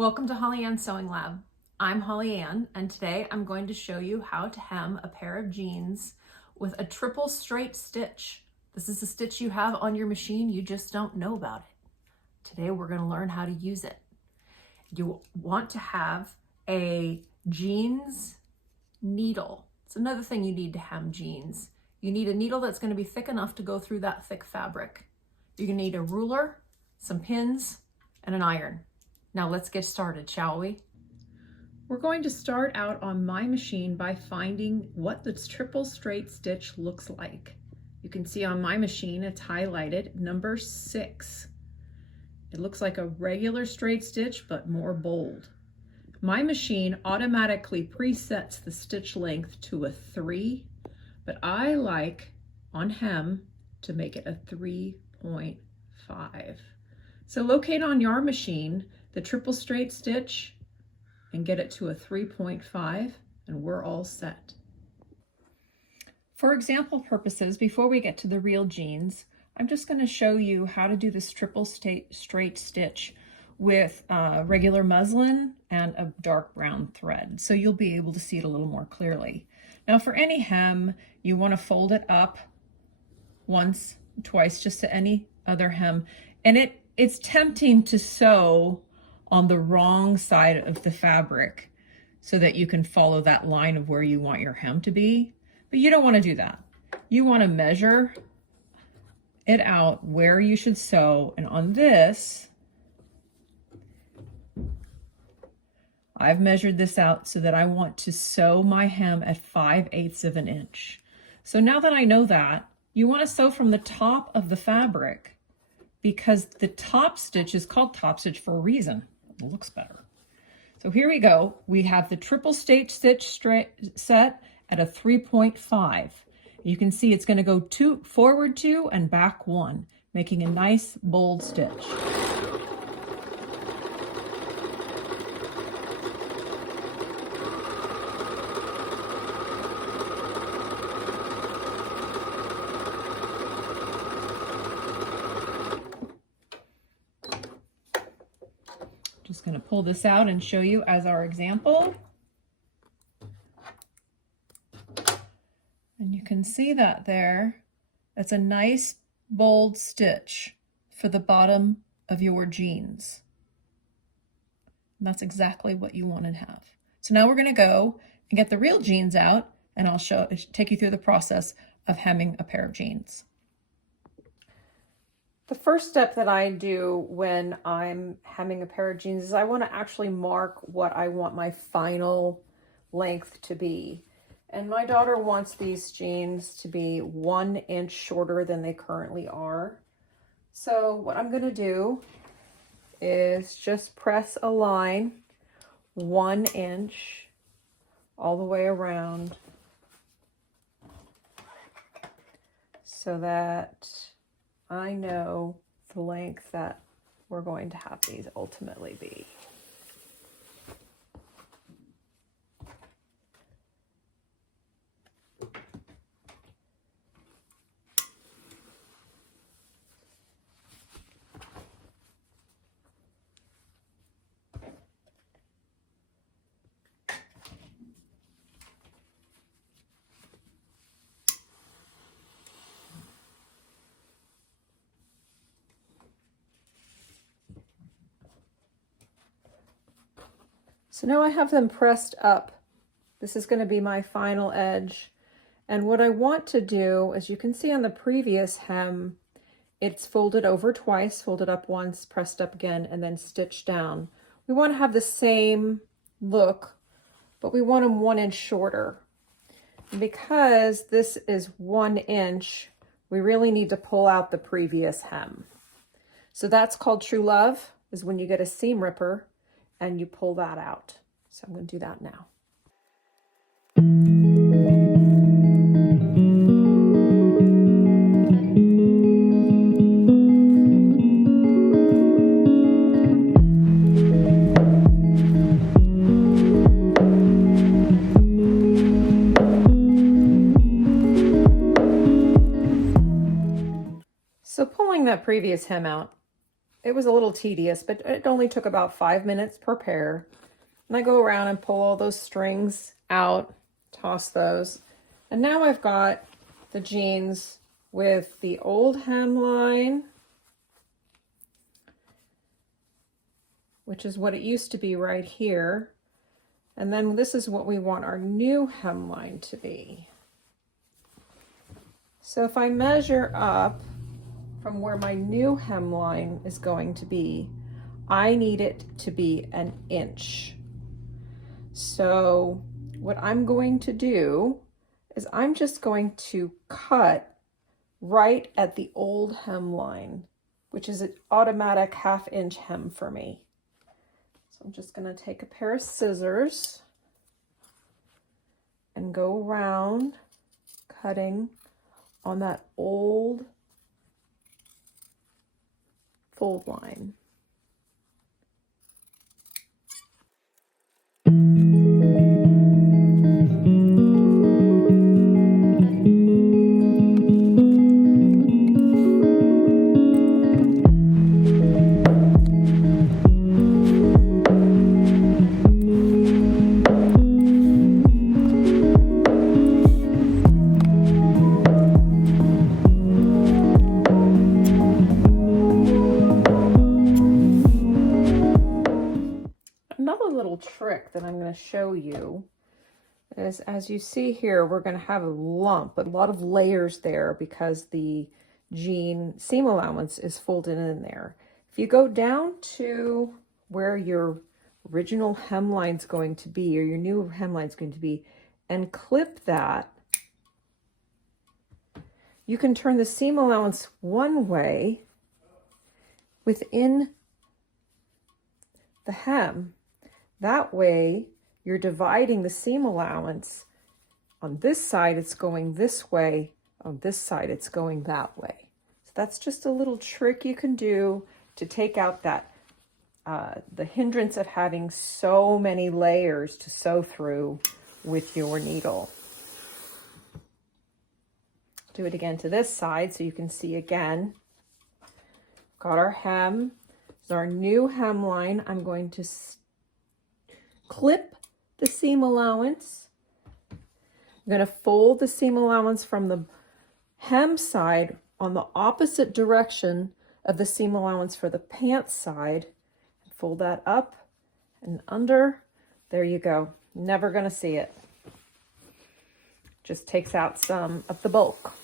Welcome to Holly Ann's Sewing Lab. I'm Holly Ann, and today I'm going to show you how to hem a pair of jeans with a triple straight stitch. This is a stitch you have on your machine, you just don't know about it. Today we're going to learn how to use it. You want to have a jeans needle. It's another thing you need to hem jeans. You need a needle that's going to be thick enough to go through that thick fabric. You're going to need a ruler, some pins, and an iron. Now let's get started, shall we? We're going to start out on my machine by finding what the triple straight stitch looks like. You can see on my machine it's highlighted number 6. It looks like a regular straight stitch but more bold. My machine automatically presets the stitch length to a 3, but I like on hem to make it a 3.5. So locate on your machine the triple straight stitch and get it to a 3.5 and we're all set. For example purposes, before we get to the real jeans, I'm just going to show you how to do this triple straight stitch with regular muslin and a dark brown thread, so you'll be able to see it a little more clearly. Now for any hem, you want to fold it up once, twice, just to any other hem, and it's tempting to sew on the wrong side of the fabric so that you can follow that line of where you want your hem to be, but you don't want to do that. You want to measure it out where you should sew, and on this, I've measured this out so that I want to sew my hem at 5/8 of an inch. So now that I know that, you want to sew from the top of the fabric because the top stitch is called top stitch for a reason. It looks better. So here we go. We have the triple stitch set at a 3.5. You can see it's going to go forward 2 and back 1, making a nice bold stitch. Just going to pull this out and show you as our example. And you can see that there. That's a nice bold stitch for the bottom of your jeans. And that's exactly what you want to have. So now we're going to go and get the real jeans out, and I'll take you through the process of hemming a pair of jeans. The first step that I do when I'm hemming a pair of jeans is I want to actually mark what I want my final length to be. And my daughter wants these jeans to be 1 inch shorter than they currently are. So what I'm going to do is just press a line 1 inch all the way around so that I know the length that we're going to have these ultimately be. So now I have them pressed up. This is going to be my final edge. And what I want to do, as you can see on the previous hem, it's folded over twice, folded up once, pressed up again, and then stitched down. We want to have the same look, but we want them 1 inch shorter. And because this is 1 inch, we really need to pull out the previous hem. So that's called true love, is when you get a seam ripper and you pull that out. So I'm going to do that now. So pulling that previous hem out, it was a little tedious, but it only took about 5 minutes per pair. And I go around and pull all those strings out, toss those. And now I've got the jeans with the old hemline, which is what it used to be right here. And then this is what we want our new hemline to be. So if I measure up from where my new hemline is going to be, I need it to be 1 inch. So what I'm going to do is I'm just going to cut right at the old hemline, which is an automatic 1/2 inch hem for me. So I'm just going to take a pair of scissors and go around cutting on that old fold line. Another little trick that I'm going to show you is, as you see here, we're going to have a lump, a lot of layers there because the jean seam allowance is folded in there. If you go down to where your original hemline is going to be, or your new hemline is going to be, and clip that, you can turn the seam allowance one way within the hem. That way, you're dividing the seam allowance. On this side, it's going this way. On this side, it's going that way. So that's just a little trick you can do to take out that the hindrance of having so many layers to sew through with your needle. Do it again to this side so you can see again. Got our hem. This is our new hemline. I'm going to clip the seam allowance. I'm going to fold the seam allowance from the hem side on the opposite direction of the seam allowance for the pants side. Fold that up and under. There you go. Never going to see it. Just takes out some of the bulk.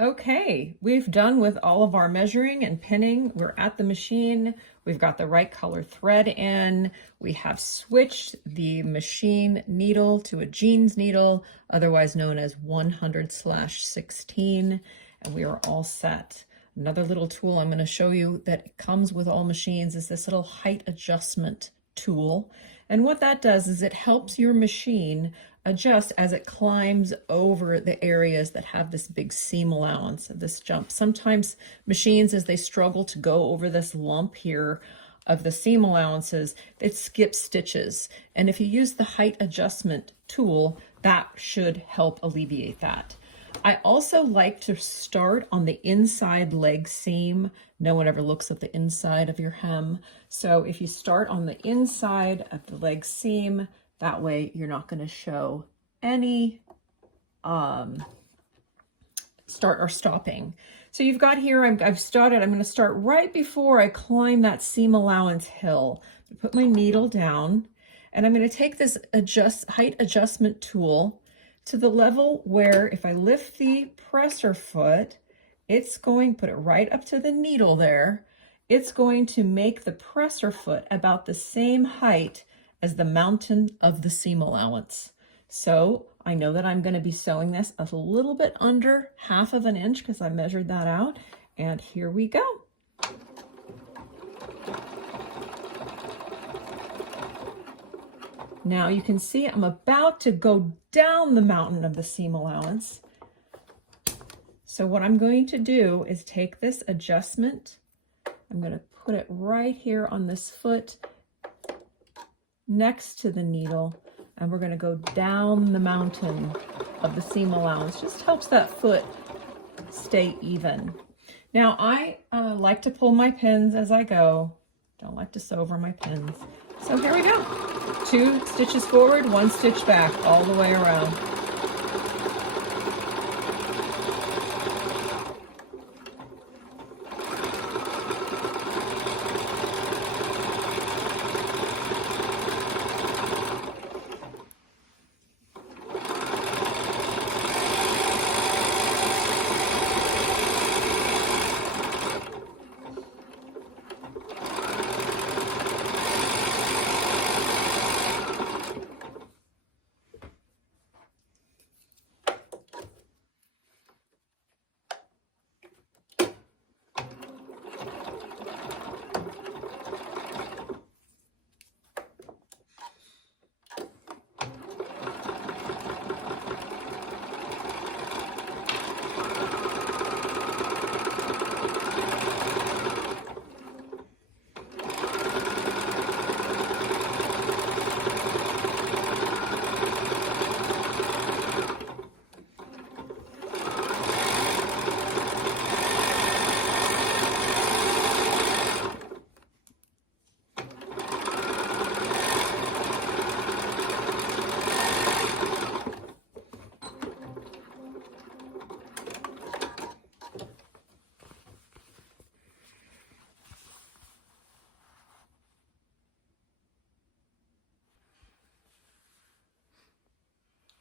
Okay, we've done with all of our measuring and pinning. We're at the machine. We've got the right color thread in. We have switched the machine needle to a jeans needle, otherwise known as 100/16, and we are all set. Another little tool I'm going to show you that comes with all machines is this little height adjustment tool. And what that does is it helps your machine adjust as it climbs over the areas that have this big seam allowance, this jump. Sometimes machines, as they struggle to go over this lump here of the seam allowances, it skips stitches. And if you use the height adjustment tool, that should help alleviate that. I also like to start on the inside leg seam. No one ever looks at the inside of your hem. So if you start on the inside of the leg seam, that way you're not going to show any start or stopping. So you've got here, I've started, I'm going to start right before I climb that seam allowance hill. Put my needle down, and I'm going to take this height adjustment tool to the level where if I lift the presser foot, it's going, put it right up to the needle there, it's going to make the presser foot about the same height as the mountain of the seam allowance. So I know that I'm going to be sewing this a little bit under 1/2 inch because I measured that out. And here we go. Now you can see I'm about to go down the mountain of the seam allowance. So what I'm going to do is take this adjustment, I'm going to put it right here on this foot next to the needle, and we're going to go down the mountain of the seam allowance. Just helps that foot stay even. Now I like to pull my pins as I go. Don't like to sew over my pins. So here we go. 2 stitches forward, 1 stitch back, all the way around.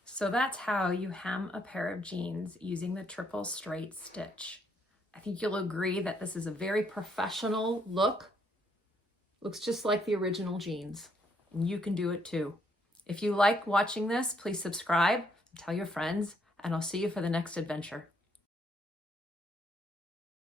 So that's how you hem a pair of jeans using the triple straight stitch. I think you'll agree that this is a very professional look. Looks just like the original jeans, and you can do it too. If you like watching this, please subscribe, tell your friends, and I'll see you for the next adventure.